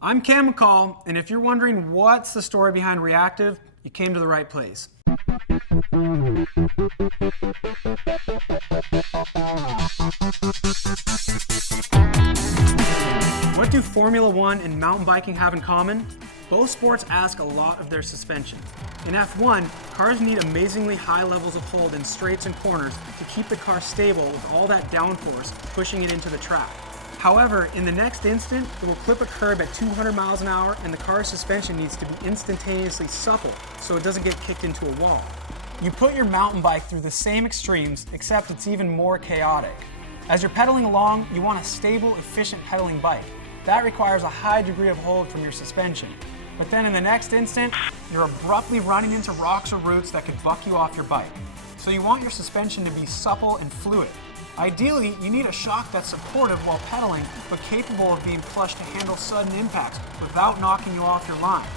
I'm McCaul, and if you're wondering what's the story behind reactive, you came to the right place. What do Formula One and mountain biking have in common? Both sports ask a lot of their suspension. In F1, cars need amazingly high levels of hold in straights and corners to keep the car stable with all that downforce pushing it into the track. However, in the next instant, it will clip a curb at 200 miles an hour and the car's suspension needs to be instantaneously supple so it doesn't get kicked into a wall. You put your mountain bike through the same extremes, except it's even more chaotic. As you're pedaling along, you want a stable, efficient pedaling bike. That requires a high degree of hold from your suspension. But then in the next instant, you're abruptly running into rocks or roots that could buck you off your bike. So you want your suspension to be supple and fluid. Ideally, you need a shock that's supportive while pedaling, but capable of being flushed to handle sudden impacts without knocking you off your line.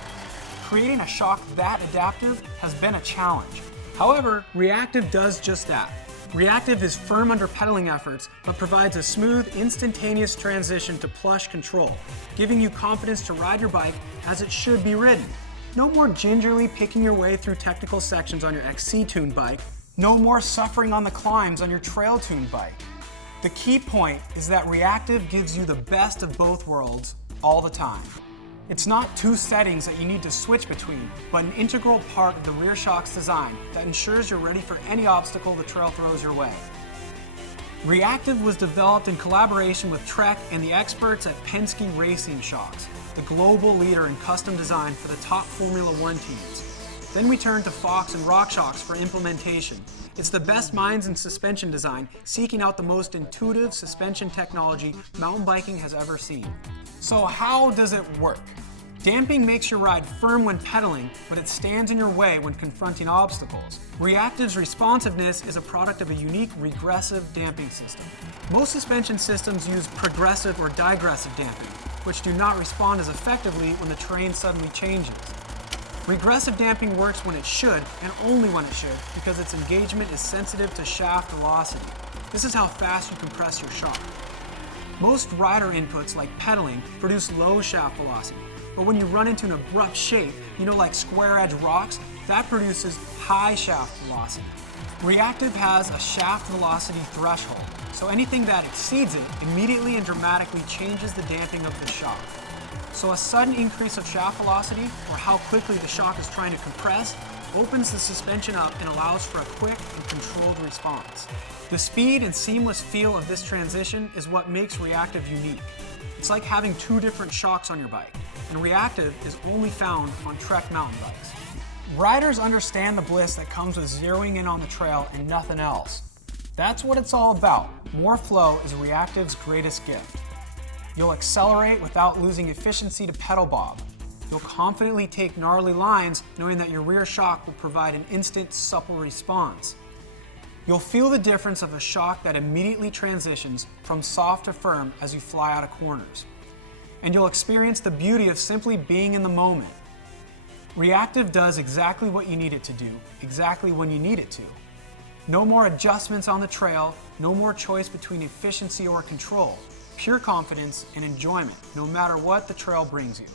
Creating a shock that adaptive has been a challenge. However, reactive does just that. Reactive is firm under pedaling efforts, but provides a smooth, instantaneous transition to plush control, giving you confidence to ride your bike as it should be ridden. No more gingerly picking your way through technical sections on your XC-tuned bike. No more suffering on the climbs on your trail-tuned bike. The key point is that reactive gives you the best of both worlds all the time. It's not two settings that you need to switch between, but an integral part of the rear shock's design that ensures you're ready for any obstacle the trail throws your way. Reactive was developed in collaboration with Trek and the experts at Penske Racing Shocks, the global leader in custom design for the top Formula One teams. Then we turned to Fox and RockShox for implementation. It's the best minds in suspension design, seeking out the most intuitive suspension technology mountain biking has ever seen. So how does it work? Damping makes your ride firm when pedaling, but it stands in your way when confronting obstacles. Reactive's responsiveness is a product of a unique regressive damping system. Most suspension systems use progressive or digressive damping, which do not respond as effectively when the terrain suddenly changes. Regressive damping works when it should, and only when it should, because its engagement is sensitive to shaft velocity. This is how fast you compress your shock. Most rider inputs, like pedaling, produce low shaft velocity, but when you run into an abrupt shape, like square edge rocks, that produces high shaft velocity. Reactive has a shaft velocity threshold, so anything that exceeds it immediately and dramatically changes the damping of the shock. So a sudden increase of shaft velocity, or how quickly the shock is trying to compress, opens the suspension up and allows for a quick and controlled response. The speed and seamless feel of this transition is what makes reactive unique. It's like having two different shocks on your bike, and reactive is only found on Trek mountain bikes. Riders understand the bliss that comes with zeroing in on the trail and nothing else. That's what it's all about. More flow is reactive's greatest gift. You'll accelerate without losing efficiency to pedal bob. You'll confidently take gnarly lines knowing that your rear shock will provide an instant, supple response. You'll feel the difference of a shock that immediately transitions from soft to firm as you fly out of corners. And you'll experience the beauty of simply being in the moment. Reactive does exactly what you need it to do, exactly when you need it to. No more adjustments on the trail, no more choice between efficiency or control. Pure confidence and enjoyment, no matter what the trail brings you.